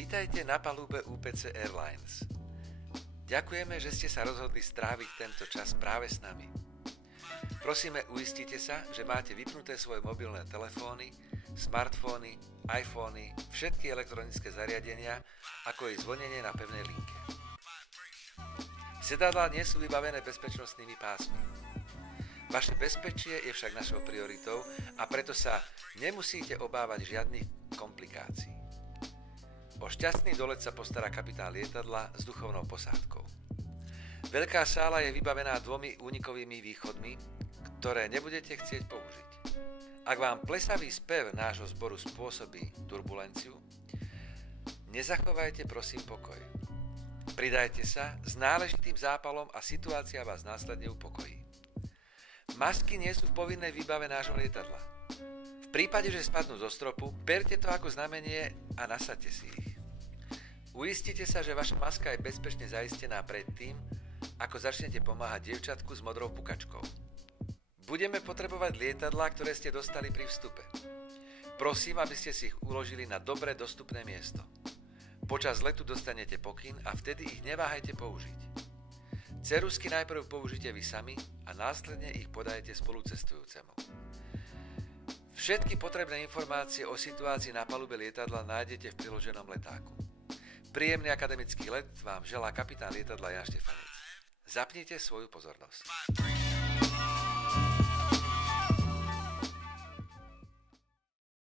Vitajte na palube UPC Airlines. Ďakujeme, že ste sa rozhodli stráviť tento čas práve s nami. Prosíme, uistite sa, že máte vypnuté svoje mobilné telefóny, smartfóny, iPhony, všetky elektronické zariadenia, ako i zvonenie na pevnej linke. Sedadlá nie sú vybavené bezpečnostnými pásmi. Vaše bezpečie je však našou prioritou a preto sa nemusíte obávať žiadnych komplikácií. O šťastný dolet sa postará kapitán lietadla s duchovnou posádkou. Veľká sála je vybavená 2 únikovými východmi, ktoré nebudete chcieť použiť. Ak vám plesavý spev nášho zboru spôsobí turbulenciu, nezachovajte prosím pokoj. Pridajte sa s náležitým zápalom a situácia vás následne upokojí. Masky nie sú v povinnej výbave nášho lietadla. V prípade, že spadnú zo stropu, berte to ako znamenie a nasaďte si ich. Uistite sa, že vaša maska je bezpečne zaistená predtým, ako začnete pomáhať dievčatku s modrou pukačkou. Budeme potrebovať lietadlá, ktoré ste dostali pri vstupe. Prosím, aby ste si ich uložili na dobre dostupné miesto. Počas letu dostanete pokyn a vtedy ich neváhajte použiť. Ceruzky najprv použite vy sami a následne ich podajte spolucestujúcemu. Všetky potrebné informácie o situácii na palube lietadla nájdete v priloženom letáku. Príjemný akademický let vám želá kapitán lietadla Jan Štefanec. Zapnite svoju pozornosť.